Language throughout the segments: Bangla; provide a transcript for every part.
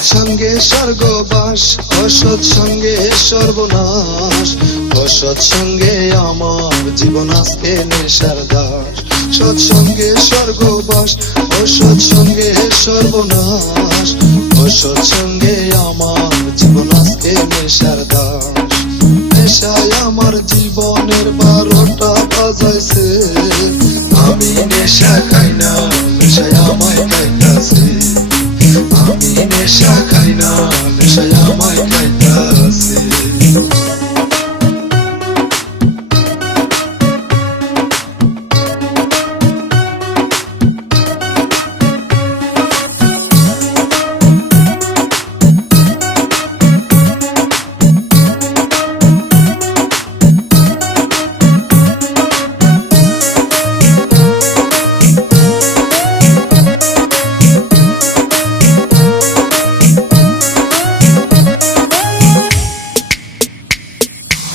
সৎসঙ্গে স্বর্গবাস, অসৎসঙ্গে সর্বনাশ। অসৎসঙ্গে আমার জীবন আজকে নেশার দাস। সৎসঙ্গে স্বর্গবাস, অসৎসঙ্গে সর্বনাশ। অসৎসঙ্গে আমার জীবন আজকে নেশার দাস। নেশায় আমার জীবনের 12টা বাজাইছে। আমি নেশা খাই না, নেশায় আমায় খাইতাছে। আমি নেশা খাই না, নেশায় আমায় খাইতাছে।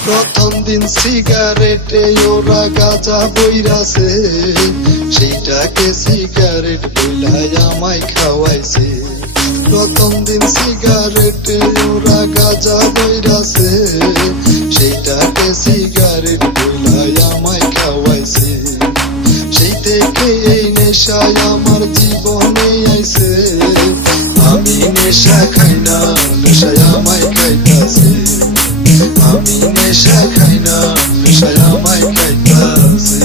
প্রথম দিন সিগারেটে ওরা গাঁজা বইরাছে, সেইটাকে সিগারেট বইলাই আমায় খাওয়াইছে। প্রথম দিন সিগারেটে ওরা গাঁজা বইরাছে, সেইটাকে সিগারেট বইলাই আমায় খাওয়াইছে। সেই থেকে এই নেশায় আমার জীবনে আইছে। আমি নেশা খাই না, নেশায় আমায় খাইতাছে। আমি নেশা খাই না, নেশায় আমায় খাইতাছে।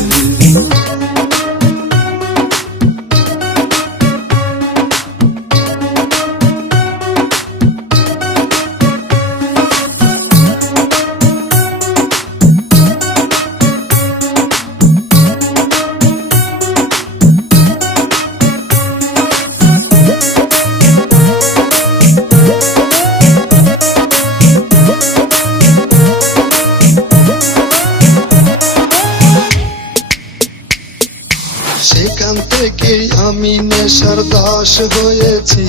সেখান থেকে আমি নেশার দাস হয়েছি।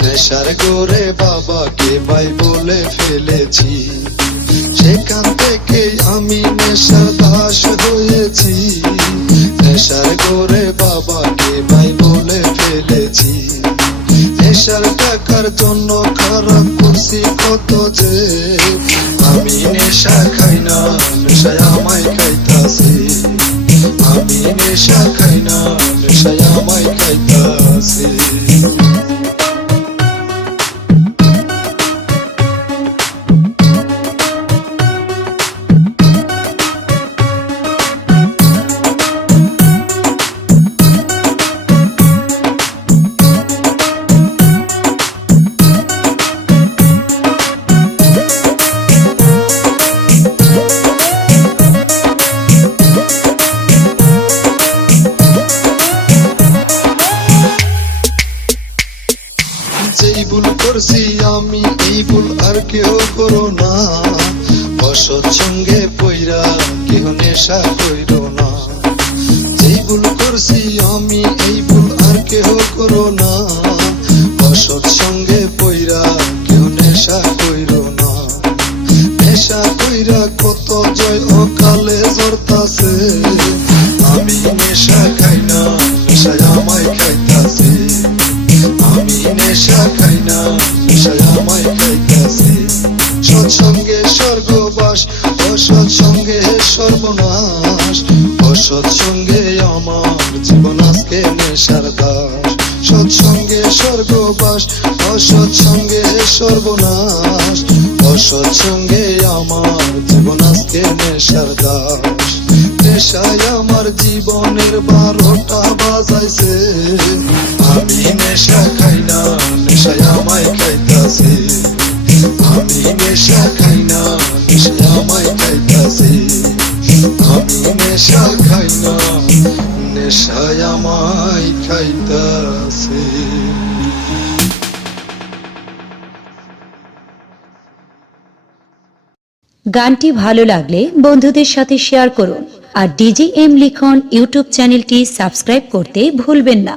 নেশার ঘরে বাবাকে ভাই বলে ফেলেছি। সেখান থেকে আমি নেশার দাস হয়েছি। নেশার ঘরে বাবাকে ভাই বলে ফেলেছি। নেশার টাকার জন্য খারাপ করছি কত যে। আমি নেশা খাই না, নেশায় আমায় খাইতাছে। আমি নেশা খাই না, নেশায় আমায় খাইতাছে। যেই ভুল করছি আমি, এই ভুল আর কেউ করো না। অসৎসঙ্গে পইরা কেহ নেশা কইরো না। যেই ভুল করছি আমি, এই ভুল আর কেহ করো না। অসৎসঙ্গে পইরা কেহ নেশা কইরো না। নেশা কইরা কত জয় অকালে জড়তাছে। আমি নেশা খাই না, নেশায় আমায় খাইতাছে। আমি নেশা খাই না, নেশায় আমায় খাইতাছে। সৎসঙ্গে স্বর্গবাস, অসৎসঙ্গে সর্বনাশ। অসৎসঙ্গে আমার জীবন আজকে নেশার দাস। সৎসঙ্গে স্বর্গবাস, অসৎসঙ্গে সর্বনাশ। অসৎসঙ্গে আমার জীবন আজকে নেশার দাস। নেশায় আমার জীবনের 12টা বাজাইছে। আমি নেশা খাই না, নেশায় আমায় খাইতাছে। আমি নেশা খাই না, নেশায় আমায় খাইতাছে। আমি নেশা খাই না, নেশায় আমায় খাইতাছে। গানটি ভালো লাগলে বন্ধুদের সাথে শেয়ার করুন আর ডিজে এম লিখন ইউটিউব চ্যানেলটি সাবস্ক্রাইব করতে ভুলবেন না।